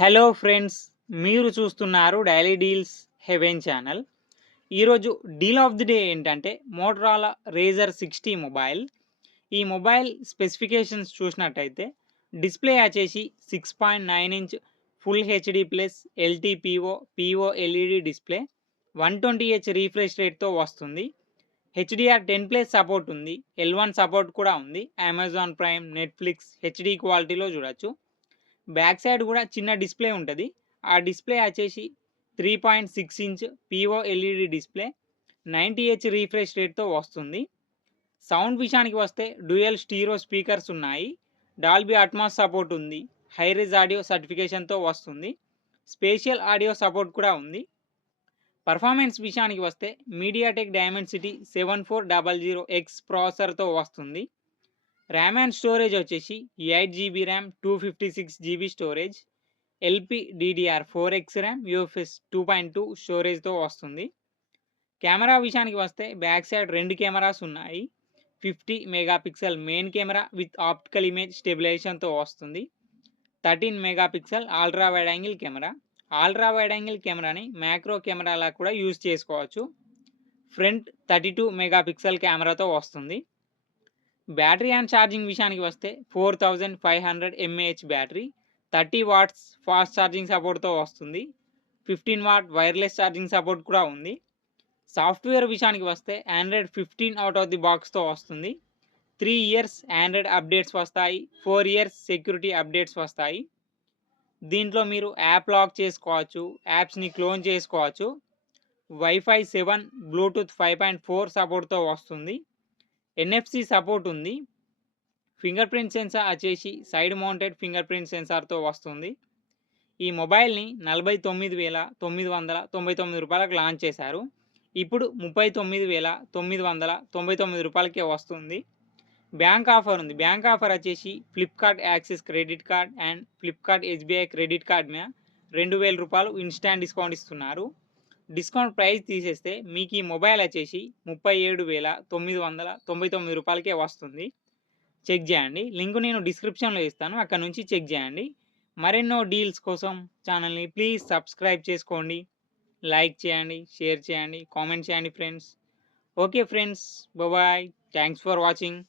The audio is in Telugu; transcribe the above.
హలో ఫ్రెండ్స్, మీరు చూస్తున్నారు డైలీ డీల్స్ హెవెన్ ఛానల్. ఈరోజు డీల్ ఆఫ్ ది డే ఏంటంటే మోటరోలా రేజర్ 60 మొబైల్. ఈ మొబైల్ స్పెసిఫికేషన్స్ చూసినట్టయితే డిస్ప్లే వచ్చేసి 6.9 inch full HD plus pOLED display, 120Hz refresh రేట్తో వస్తుంది. హెచ్డిఆర్ 10 ప్లస్ సపోర్ట్ ఉంది, L1 సపోర్ట్ కూడా ఉంది. అమెజాన్ ప్రైమ్, నెట్ఫ్లిక్స్ హెచ్డి క్వాలిటీలో చూడొచ్చు. బ్యాక్ సైడ్ కూడా చిన్న డిస్ప్లే ఉంటుంది. ఆ డిస్ప్లే వచ్చేసి 3.6 inch pOLED display, 90Hz refresh రేట్తో వస్తుంది. సౌండ్ విషయానికి వస్తే డ్యూయల్ స్టీరో స్పీకర్స్ ఉన్నాయి, డాల్బీ అట్మాస్ సపోర్ట్ ఉంది, హైరేజ్ ఆడియో సర్టిఫికేషన్తో వస్తుంది, స్పేషియల్ ఆడియో సపోర్ట్ కూడా ఉంది. పర్ఫార్మెన్స్ విషయానికి వస్తే మీడియాటెక్ డైమెన్సిటీ 7400X ప్రాసెసర్తో వస్తుంది. ర్యామ్ అండ్ స్టోరేజ్ వచ్చేసి 8GB RAM, 256GB storage, LPDDR4X RAM, UFS 2.2 స్టోరేజ్తో వస్తుంది. కెమెరా విషయానికి వస్తే బ్యాక్ సైడ్ 2 కెమెరాస్ ఉన్నాయి. 50 megapixel main camera with optical image స్టెబిలైజేషన్తో వస్తుంది. 13 megapixel ultra wide angle camera. Ultra wide angle కెమెరాని మ్యాక్రో కెమెరాలా కూడా యూజ్ చేసుకోవచ్చు. ఫ్రంట్ 32 మెగాపిక్సెల్ కెమెరాతో వస్తుంది. బ్యాటరీ అండ్ ఛార్జింగ్ విషయానికి వస్తే 4500 mAh battery, 30 watts fast charging సపోర్ట్తో వస్తుంది. 15 వాట్ వైర్లెస్ ఛార్జింగ్ సపోర్ట్ కూడా ఉంది. సాఫ్ట్వేర్ విషయానికి వస్తే ఆండ్రాయిడ్ 15 అవుట్ ఆఫ్ ది బాక్స్తో వస్తుంది. 3 ఇయర్స్ ఆండ్రాయిడ్ అప్డేట్స్ వస్తాయి, 4 ఇయర్స్ సెక్యూరిటీ అప్డేట్స్ వస్తాయి. దీంట్లో మీరు యాప్ లాక్ చేసుకోవచ్చు, యాప్స్ని క్లోన్ చేసుకోవచ్చు. వైఫై 7, బ్లూటూత్ 5.4 సపోర్ట్తో వస్తుంది. NFC సపోర్ట్ ఉంది. ఫింగర్ ప్రింట్ సెన్సార్ వచ్చేసి సైడ్ మౌంటెడ్ ఫింగర్ ప్రింట్ సెన్సార్తో వస్తుంది. ఈ మొబైల్ని 49,999 రూపాయలకు లాంచ్ చేశారు. ఇప్పుడు 39,999 రూపాయలకే వస్తుంది. బ్యాంక్ ఆఫర్ ఉంది. బ్యాంక్ ఆఫర్ వచ్చేసి Flipkart axis credit card and Flipkart SBI credit card మీద 2000 రూపాయలు ఇన్స్టాంట్ డిస్కౌంట్ ఇస్తున్నారు. డిస్కౌంట్ ప్రైస్ తీసేస్తే మీకు ఈ మొబైల్ వచ్చేసి 37,999 రూపాయలకే వస్తుంది. చెక్ చేయండి. లింక్ నేను డిస్క్రిప్షన్లో ఇస్తాను, అక్కడ నుంచి చెక్ చేయండి. మరెన్నో డీల్స్ కోసం ఛానల్ని ప్లీజ్ సబ్స్క్రైబ్ చేసుకోండి, లైక్ చేయండి, షేర్ చేయండి, కామెంట్ చేయండి friends. Okay friends, bye. Thanks for watching.